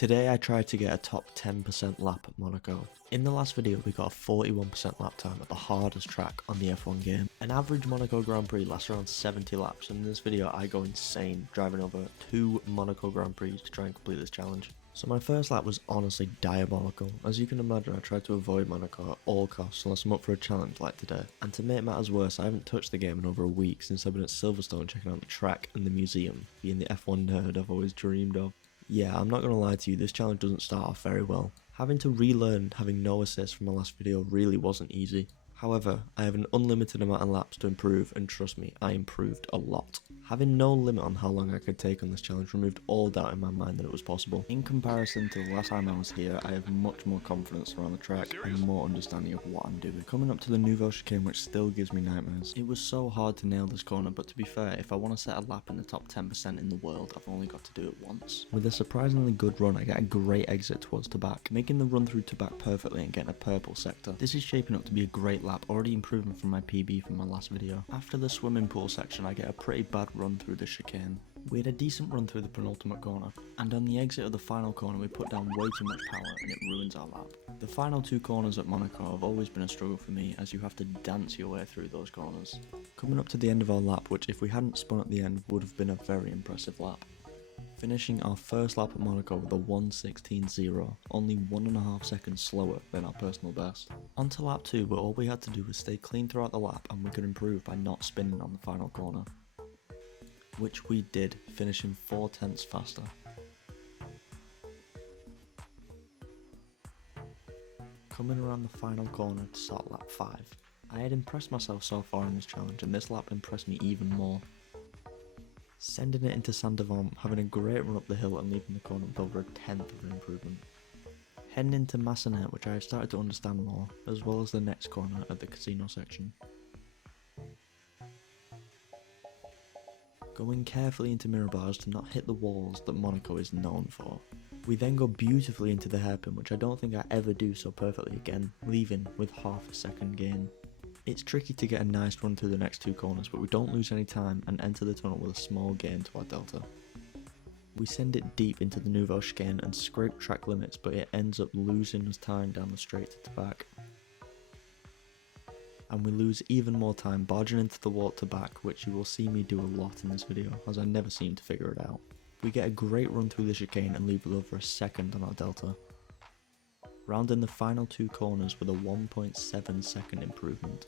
Today I tried to get a top 10% lap at Monaco. In the last video we got a 41% lap time at the hardest track on the F1 game. An average Monaco Grand Prix lasts around 70 laps, and in this video I go insane driving over 2 Monaco Grand Prix to try and complete this challenge. So my first lap was honestly diabolical. As you can imagine, I tried to avoid Monaco at all costs unless I'm up for a challenge like today. And to make matters worse, I haven't touched the game in over a week since I've been at Silverstone checking out the track and the museum, being the F1 nerd I've always dreamed of. Yeah, I'm not going to lie to you, this challenge doesn't start off very well. Having to relearn having no assist from my last video really wasn't easy. However, I have an unlimited amount of laps to improve, and trust me, I improved a lot. Having no limit on how long I could take on this challenge removed all doubt in my mind that it was possible. In comparison to the last time I was here, I have much more confidence around the track and more understanding of what I'm doing. Coming up to the Nouveau chicane, which still gives me nightmares. It was so hard to nail this corner, but to be fair, if I want to set a lap in the top 10% in the world, I've only got to do it once. With a surprisingly good run, I get a great exit towards Tabac, making the run through Tabac perfectly and getting a purple sector. This is shaping up to be a great lap, already improving from my PB from my last video. After the swimming pool section, I get a pretty bad run through the chicane. We had a decent run through the penultimate corner, and on the exit of the final corner we put down way too much power and it ruins our lap. The final 2 corners at Monaco have always been a struggle for me, as you have to dance your way through those corners. Coming up to the end of our lap, which if we hadn't spun at the end would have been a very impressive lap. Finishing our first lap at Monaco with a 1:16.0, only 1.5 seconds slower than our personal best. On to lap 2, where all we had to do was stay clean throughout the lap and we could improve by not spinning on the final corner. Which we did, finishing 0.4 faster. Coming around the final corner to start lap 5. I had impressed myself so far in this challenge, and this lap impressed me even more. Sending it into Saint-Devant, having a great run up the hill and leaving the corner with over 1/10 of an improvement. Heading into Massenet, which I have started to understand more, as well as the next corner at the casino section. Going carefully into mirror bars to not hit the walls that Monaco is known for. We then go beautifully into the hairpin, which I don't think I ever do so perfectly again, leaving with 0.5 second gain. It's tricky to get a nice run through the next 2 corners, but we don't lose any time and enter the tunnel with a small gain to our delta. We send it deep into the Nouveau chicane and scrape track limits, but it ends up losing us time down the straight to Tabac. And we lose even more time barging into the wall at Tabac, which you will see me do a lot in this video, as I never seem to figure it out. We get a great run through the chicane and leave with over a second on our delta. Rounding the final 2 corners with a 1.7 second improvement.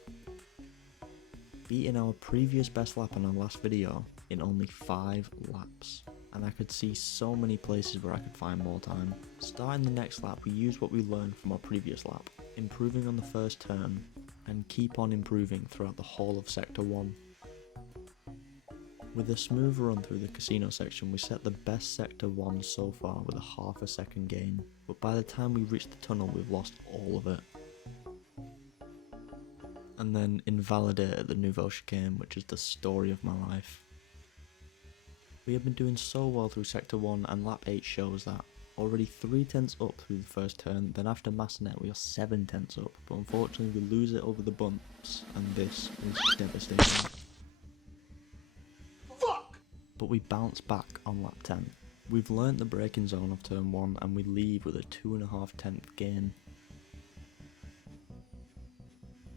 Beating our previous best lap in our last video in only 5 laps. And I could see so many places where I could find more time. Starting the next lap, we use what we learned from our previous lap, improving on the first turn, and keep on improving throughout the whole of Sector 1. With a smooth run through the casino section, we set the best Sector 1 so far with a 0.5 second gain, but by the time we reach the tunnel we've lost all of it. And then invalidate at the Nouveau chicane, which is the story of my life. We have been doing so well through Sector 1, and lap 8 shows that. Already 3/10 up through the first turn, then after Massenet we are 7/10 up, but unfortunately we lose it over the bumps, and this is devastating. But we bounce back on lap 10. We've learnt the braking zone of turn 1 and we leave with a 2.5 gain.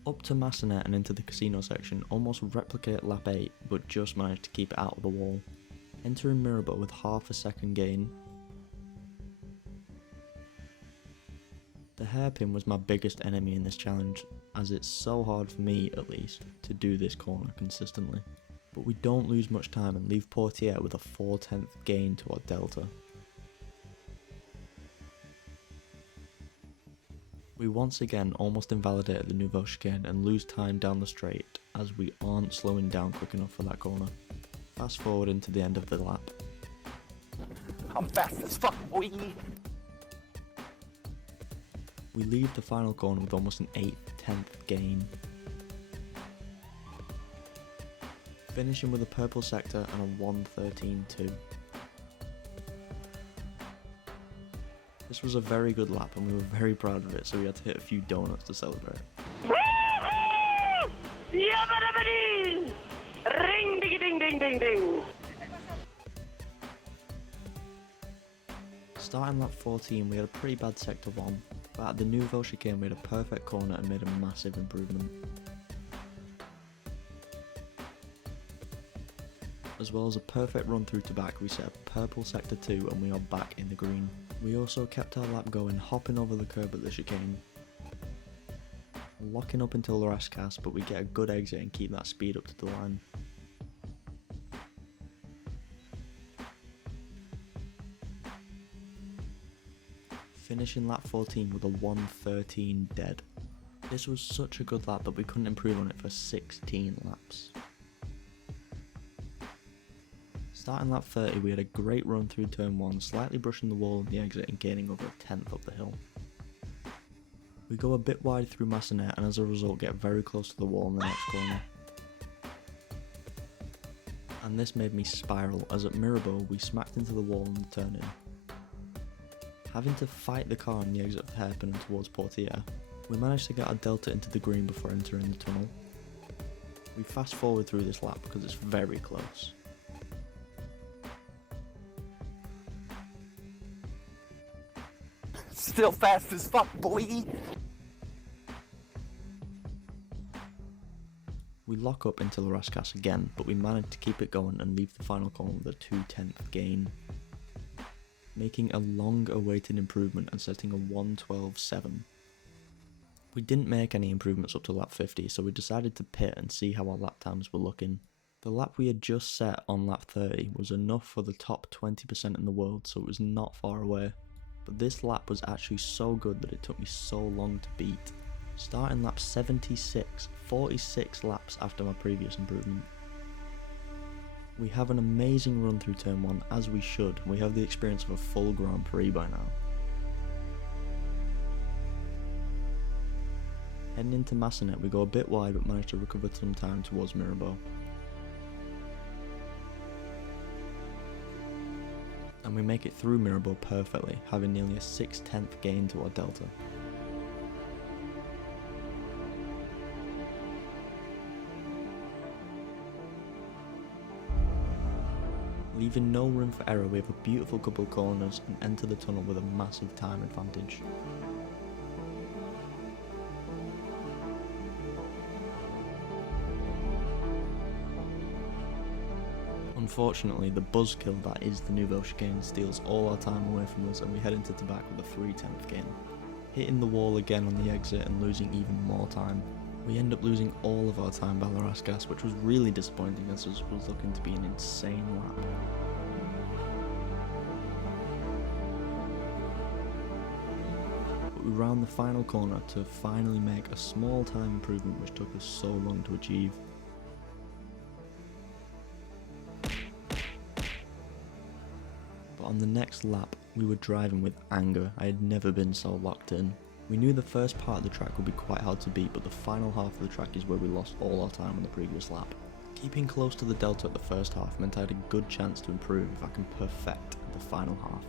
Up to Massenet and into the casino section, almost replicate lap 8 but just managed to keep it out of the wall. Entering Mirabeau with 0.5 second gain. The hairpin was my biggest enemy in this challenge, as it's so hard for me at least to do this corner consistently. But we don't lose much time and leave Portier with a 0.4 gain to our delta. We once again almost invalidate the Nouveau chicane and lose time down the straight, as we aren't slowing down quick enough for that corner. Fast forward into the end of the lap. I'm fast as fuck, boy! We leave the final corner with almost an 0.8 gain. Finishing with a purple sector and a 1:13.2. This was a very good lap and we were very proud of it, so we had to hit a few donuts to celebrate. Ring ding ding ding ding ding! Starting lap 14 we had a pretty bad sector 1, but at the Nouveau chicane we had a perfect corner and made a massive improvement. As well as a perfect run through to back, we set a purple sector 2 and we are back in the green. We also kept our lap going, hopping over the curb at the chicane, locking up until the Rascasse, but we get a good exit and keep that speed up to the line. Finishing lap 14 with a 1:13 dead. This was such a good lap that we couldn't improve on it for 16 laps. Starting lap 30 we had a great run through turn 1, slightly brushing the wall on the exit and gaining over a tenth up the hill. We go a bit wide through Massenet and as a result get very close to the wall in the next corner. And this made me spiral, as at Mirabeau we smacked into the wall on the turn in. Having to fight the car on the exit of the hairpin and towards Portiere, we managed to get our delta into the green before entering the tunnel. We fast forward through this lap because it's very close. Still fast as fuck, boy. We lock up into the Rascasse again, but we managed to keep it going and leave the final corner with a 2/10 gain, making a long awaited improvement and setting a 1:12.7. We didn't make any improvements up to lap 50, so we decided to pit and see how our lap times were looking. The lap we had just set on lap 30 was enough for the top 20% in the world, so it was not far away. But this lap was actually so good that it took me so long to beat. Starting lap 76, 46 laps after my previous improvement. We have an amazing run through turn 1, as we should. We have the experience of a full Grand Prix by now. Heading into Massenet we go a bit wide but manage to recover some time towards Mirabeau. And we make it through Mirabeau perfectly, having nearly a 6/10 gain to our delta. Leaving no room for error, we have a beautiful couple of corners and enter the tunnel with a massive time advantage. Unfortunately, the buzzkill that is the Nouveau chicane steals all our time away from us and we head into Tabac with a 3/10 gain. Hitting the wall again on the exit and losing even more time. We end up losing all of our time by the Rascasse, which was really disappointing as this was looking to be an insane lap. But we round the final corner to finally make a small time improvement which took us so long to achieve. But on the next lap, we were driving with anger. I had never been so locked in. We knew the first part of the track would be quite hard to beat, but the final half of the track is where we lost all our time on the previous lap. Keeping close to the delta at the first half meant I had a good chance to improve if I can perfect the final half.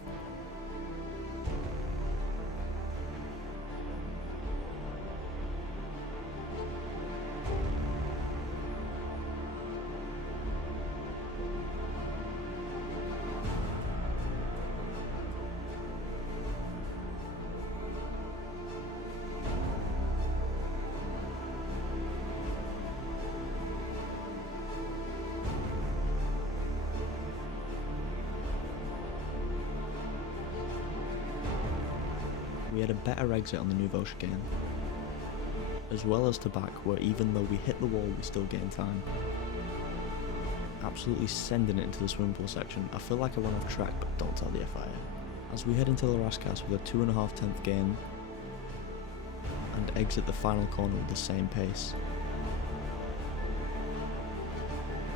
We had a better exit on the Nouveau chicane, as well as Tabac, where even though we hit the wall we still gained time. Absolutely sending it into the swimming pool section. I feel like I went off track, but don't tell the FIA. As we head into the Rascasse with a 2.5 gain and exit the final corner with the same pace.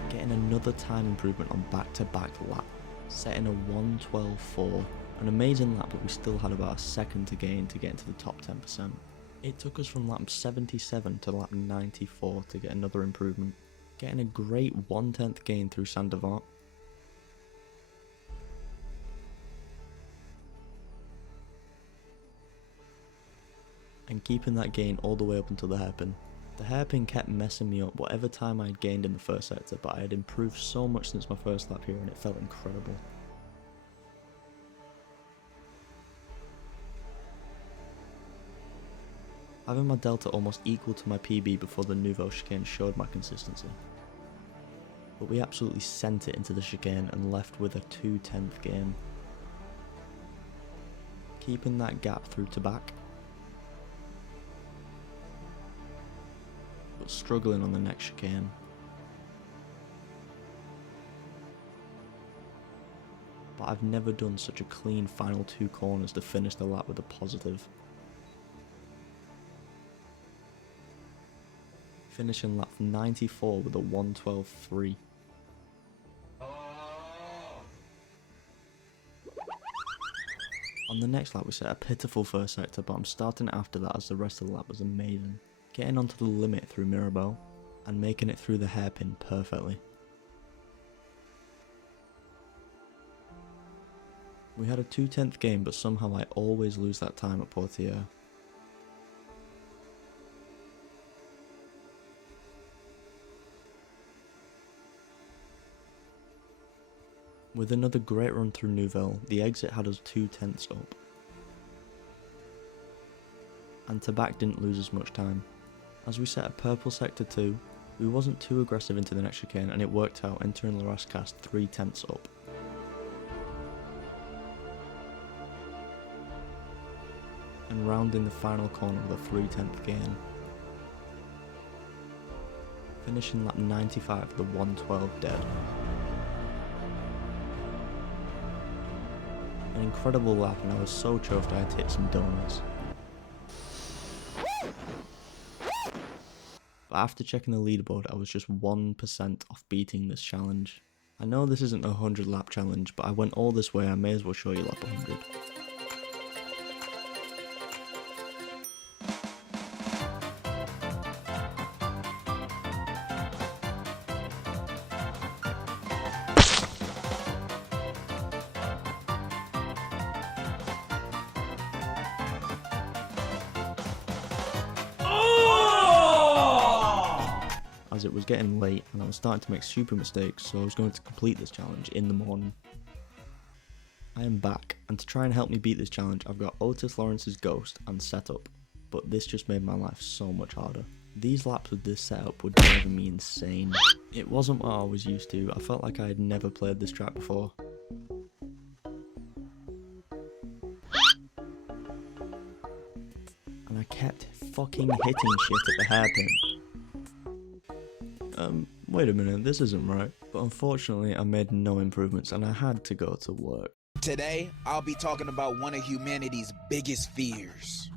Getting another time improvement on back-to-back lap, setting a 1:12.4. An amazing lap, but we still had about a second to gain to get into the top 10%. It took us from lap 77 to lap 94 to get another improvement, getting a great 1/10 gain through Saint-Devant. And keeping that gain all the way up until the hairpin. The hairpin kept messing me up whatever time I had gained in the first sector, but I had improved so much since my first lap here and it felt incredible. having my delta almost equal to my PB before the nouveau chicane showed my consistency. But we absolutely sent it into the chicane and left with a 2/10 game. Keeping that gap through to back, but struggling on the next chicane. But I've never done such a clean final 2 corners to finish the lap with a positive. Finishing lap 94 with a 1:12.3. On the next lap we set a pitiful first sector, but I'm starting after that as the rest of the lap was amazing. Getting onto the limit through Mirabeau and making it through the hairpin perfectly. We had a 2/10 game, but somehow I always lose that time at Poitiers. With another great run through Nouvelle, the exit had us 2/10 up. And Tabac didn't lose as much time. As we set a purple sector 2, we wasn't too aggressive into the next chicane and it worked out, entering La Rascasse 3/10 up. And rounding the final corner with a 3/10 gain. Finishing lap 95 with a 1:12 dead. An incredible lap, and I was so chuffed I had to hit some donuts. But after checking the leaderboard, I was just 1% off beating this challenge. I know this isn't a 100 lap challenge, but I went all this way, I may as well show you lap 100. As it was getting late and I was starting to make stupid mistakes, so I was going to complete this challenge in the morning. I am back, and to try and help me beat this challenge, I've got Otis Lawrence's Ghost and Setup, but this just made my life so much harder. These laps with this setup were driving me insane. It wasn't what I was used to, I felt like I had never played this track before. And I kept fucking hitting shit at the hairpin. Wait a minute, this isn't right. But unfortunately, I made no improvements and I had to go to work. Today, I'll be talking about one of humanity's biggest fears.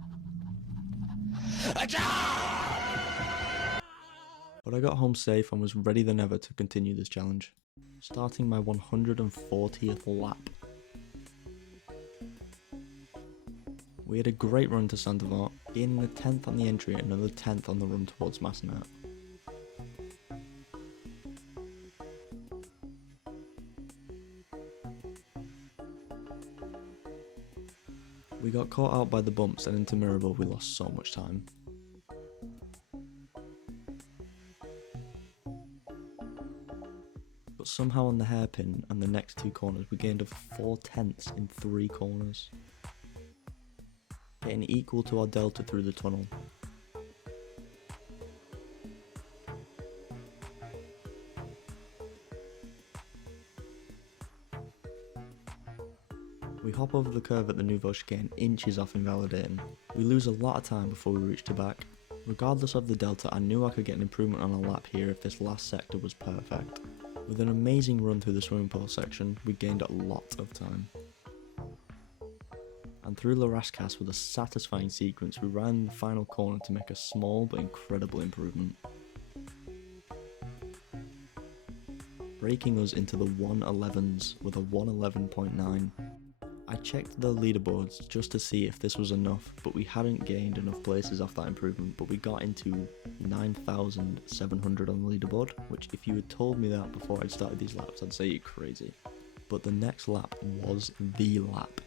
But I got home safe and was ready than ever to continue this challenge. Starting my 140th lap. We had a great run to Saint-Devant, gaining a 10th on the entry and another 10th on the run towards Massenat. We got caught out by the bumps and into Mirabeau we lost so much time. But somehow on the hairpin and the next 2 corners we gained over 4/10 in 3 corners. Getting equal to our delta through the tunnel. We hop over the curve at the nouveau chicane, inches off invalidating. We lose a lot of time before we reach Tabac. Regardless of the delta, I knew I could get an improvement on a lap here if this last sector was perfect. With an amazing run through the swimming pool section, we gained a lot of time. And through La Rascasse with a satisfying sequence, we ran the final corner to make a small but incredible improvement. Breaking us into the 111s with a 111.9. I checked the leaderboards just to see if this was enough, but we hadn't gained enough places off that improvement, but we got into 9,700 on the leaderboard, which if you had told me that before I'd started these laps, I'd say you're crazy. But the next lap was the lap.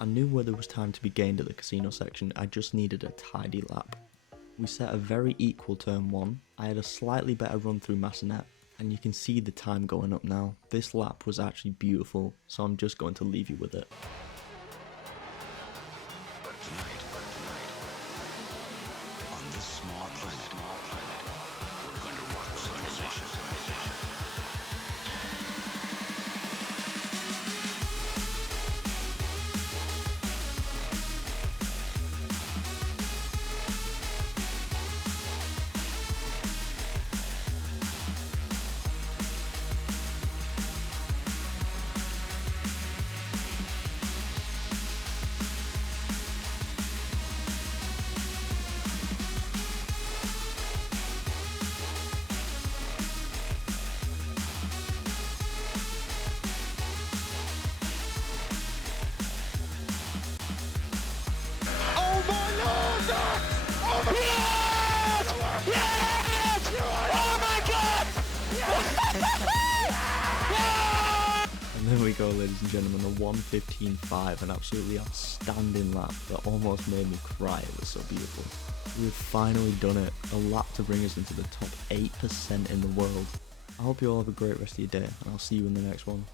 I knew where there was time to be gained at the casino section, I just needed a tidy lap. We set a very equal turn 1, I had a slightly better run through Massenat, and you can see the time going up now. This lap was actually beautiful, so I'm just going to leave you with it. On And there we go, ladies and gentlemen, a 1:15.5, an absolutely outstanding lap that almost made me cry. It was so beautiful. We've finally done it, a lap to bring us into the top 8% in the world. I hope you all have a great rest of your day, and I'll see you in the next one.